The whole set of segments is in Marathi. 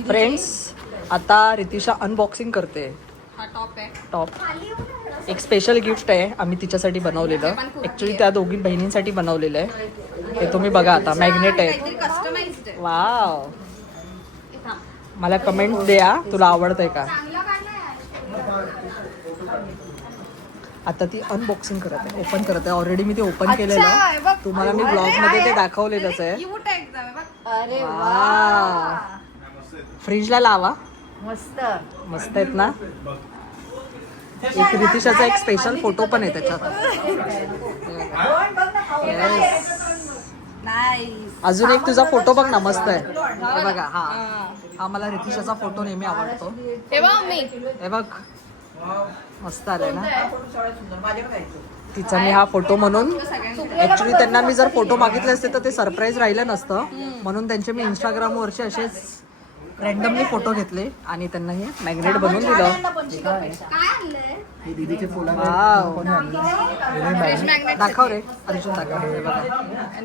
फ्रेंड्स, आता रितिशा अनबॉक्सिंग करते. हा टॉप आहे. टॉप एक स्पेशल गिफ्ट आहे, आम्ही तिच्यासाठी बनवलेलं. ऍक्च्युली त्या दोघी बहिणींसाठी बनवलेलं आहे. ते तुम्ही बघा आता. मॅग्नेट आहे. काहीतरी कस्टमाइज्ड आहे. वाव. मला कमेंट द्या तुला आवडतंय का. आता ती अनबॉक्सिंग करत आहे, ओपन करत आहे. ऑलरेडी मी ते ओपन हे केलेलं बघ. तुम्हाला मी ब्लॉग मध्ये ते दाखवलेलंच आहे. क्यूट आहे एकदम. हे बघ. अरे वा. फ्रीजला लावा. मस्त. मस्त आहेत ना. एक रितिशाचा एक स्पेशल फोटो पण आहे त्याच्यात. Yes. नाईस. अजून एक तुझा फोटो बघ ना, मस्त आहे. हे बघा. हा मला रितिशाचा फोटो नेहमी आवडतो. हे बघ मी. हे बघ मस्त आलाय ना. तिचा मी हा फोटो म्हणून ऍक्च्युली त्यांना मी जर फोटो मागितले असते तर ते सरप्राईज राहिलं नसतं, म्हणून त्यांचे मी इंस्टाग्राम वरचे असेच रॅन्डमली फोटो घेतले आणि त्यांना हे मॅग्नेट बनवून दिलं. वाव. दाखव रे अर्जुन, दाखव. हे बघा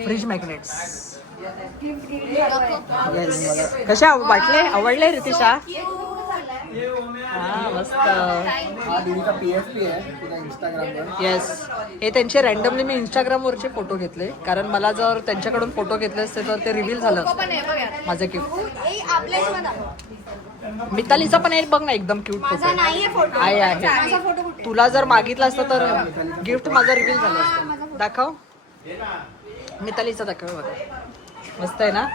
फ्रीज मॅग्नेट्स. येस. कशा वाटले, आवडले रितिशा? हा मस्त. येस. हे त्यांचे रॅन्डमली मी इंस्टाग्राम वरचे फोटो घेतले, कारण मला जर त्यांच्याकडून फोटो घेतले असते तर ते रिव्हील झालं पण आहे बघ यात. माझं गिफ्ट. आपल्याच मध्ये. मितालीचा पण एक बघ ना, एकदम क्यूट फोटो नाहीये फोटो. आहे. माझा फोटो कुठे? तुला जर मागितलं असतं तर गिफ्ट माझं रिव्हील झालं असतं. दाखव. मितालीचा दाखव बघा. मस्त आहे ना.